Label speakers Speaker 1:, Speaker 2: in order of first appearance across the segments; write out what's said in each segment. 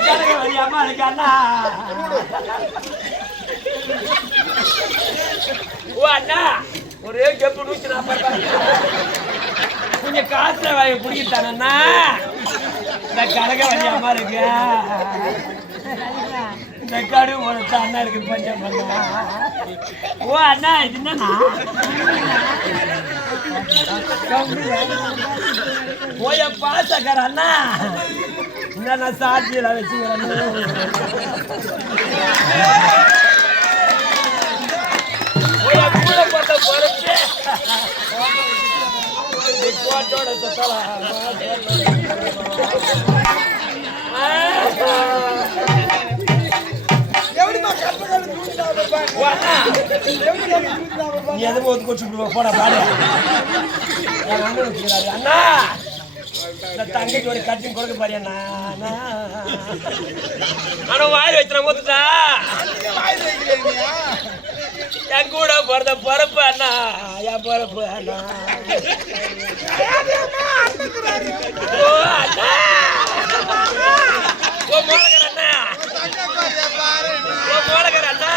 Speaker 1: கணக்கு வழியாம இருக்காண்ணா ஓ அண்ணா ஒரே கெப்பு நூற்றி நாற்பது கொஞ்சம் காசுல வாங்கி குடிக்கிட்டானண்ணா இந்த கணக்க வழியாம இருக்கு. இந்த கடு உனக்கு அண்ணா இருக்கு பஞ்சம் பண்ணா ஓ அண்ணா இது என்னண்ணா? போய பாசக்கார அண்ணா. என்னண்ணா சாட்சியெல்லாம் வச்சுக்கிறேன்னு போய் கூட போட்ட பொறுப்பு கோட்டோட நீ எதை போது கொச்சு போட பாடு. அண்ணா! தங்கைக்கு ஒரு கட்டிங் கொடுக்க பாரு. ஆனா வாயில் வச்சுன போத்துட்டா என் கூட பிறந்த பிறப்பு அண்ணா. என் பிறப்பு அண்ணா. ஓ அண்ணா. ஓ மோளகர் அண்ணா. ஓ மோளகர் அண்ணா.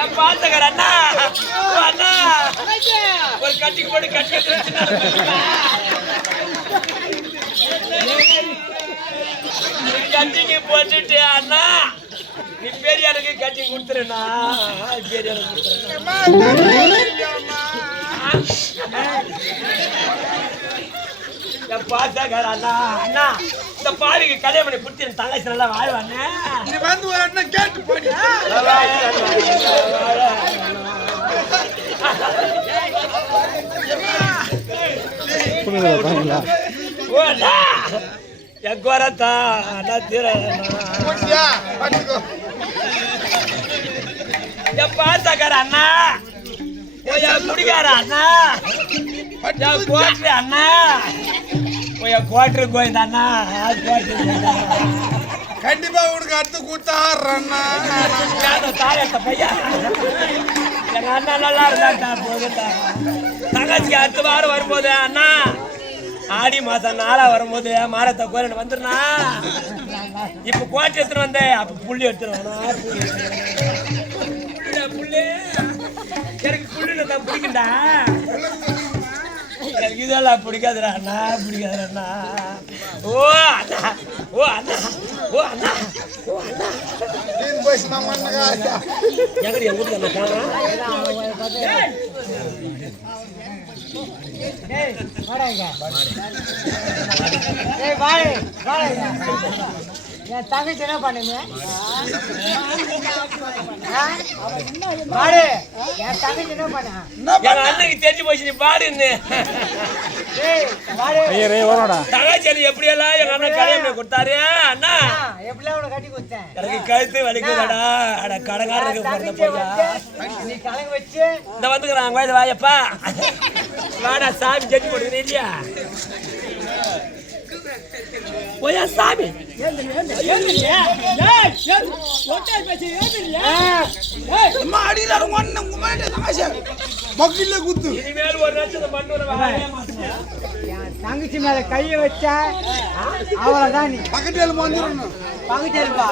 Speaker 1: என் பாத்தகர் அண்ணா. அண்ணா. ஒரு கட்டிக்கு போட்டு கட்டி கட்டிக்கு போட்டுட்டு அண்ணா. நீ பெரியாருக்கு கட்டி கொடுத்துருண்ணா. பெரியாருக்கு கொடுத்துருண்ணா. என் பாத்தகர் அண்ணா அண்ணா. இந்த பாவிக்கு கல்யாணம் பண்ணி கொடுத்து தங்கச்சி நல்லா
Speaker 2: வந்து ஒரு அண்ணன் கேட்டு போடி.
Speaker 1: எக்கோரத்தா
Speaker 2: போட்டியா? பாத்துக்கோ.
Speaker 1: என் பாத்தகர் அண்ணா. என் குடிகார அண்ணா. என் கோட்டரு அண்ணா. என் கோட்டரு கோயந்த அண்ணா கோட்டரு கோயந்தா
Speaker 2: கண்டிப்பா உனக்கு அடுத்து கூத்தாடுறண்ணா
Speaker 1: தாயத்த பையன்? எங்க அண்ணா நல்லா இருந்தா போதுட்டா தங்கச்சிக்கு அடுத்த வாரம் வரும்போது அண்ணா ஆடி மாசம் நாளா வரும்போது மாரத்தை கோயில் வந்துருண்ணா. இப்ப கோட்டை எடுத்துட்டு வந்தேன் அப்ப புள்ளி எடுத்துட்டு வரணும் புள்ளி. எனக்கு புள்ளில தான் பிடிக்கும்டா. எனக்கு இதெல்லாம் பிடிக்காதுடா அண்ணா பிடிக்காதுடா அண்ணா. ஓ அண்ணா ஓ அண்ணா ஓ அண்ணா ஓ அண்ணா. எங்கடி
Speaker 3: ஏய் வாழை வாழை என் தங்கச்சி என்ன பண்ணுங்க வாழை என் தங்கச்சி என்ன பண்ண?
Speaker 1: எங்க அண்ணனுக்கு தெரிஞ்சு போச்சு நீ பாடுன்னு தகாச்சேரி எப்படியெல்லாம் எங்க அண்ணன் கல்யாணம் கொடுத்தாரு? அண்ணா.
Speaker 3: எப்படிலாம் உனக்கு கட்டி கொடுத்தேன்?
Speaker 1: எனக்கு கழுத்து வலிக்குதுடா. அட கடங்காரருக்கு
Speaker 3: என்
Speaker 1: பிறந்த பையா
Speaker 3: நீ கலங்க வச்சு.
Speaker 1: இந்த வந்துக்கிறான் வாயப்பா. வாடா சாமி ஜெட்டி கொடுக்குறேன் இல்லையா? போயா சாமி
Speaker 2: அம்மா அடியில ஒண்ணு உங்க தமாஷா மக்கில குத்து.
Speaker 3: தங்கச்சி மேல கையை வச்சா அவ்வளவுதான் நீ.
Speaker 2: பக்கத்துல வந்துடணும்
Speaker 3: பங்குச்சேரிப்பா